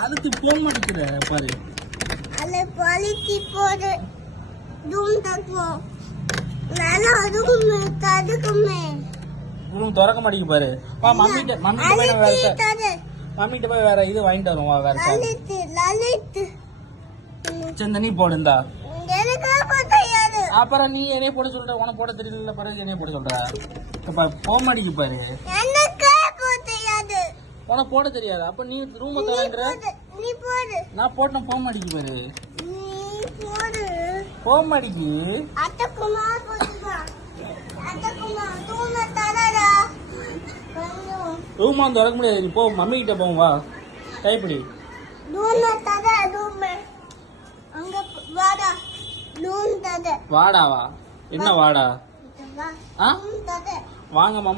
அதுக்கு போக மாட்டேங்கிற பாரு. திறக்க மாட்டேங்க பாரு. மம்மிட்ட போய் வேற இது வாங்கிட்டு வரும். வேற நீ போடுந்தா அப்புறம் நீ என்னைய போட சொல்ற. உனக்கு போட தெரியல பிறகு என்னைய போட சொல்ற. போக மாட்டேங்க பாரு. உனக்கு போட தெரியாது. அப்ப நீ ரூம தரங்கிற. நான் போட்டேன் போக மாட்டேங்க பாரு. போக மாட்டேங்கு. ரூமா திறக்க முடியாது. நீ போ மம்மி கிட்ட போவோம். வா கைப்பிடி. வாடாவா என்ன வாடா? வாங்க மாமா.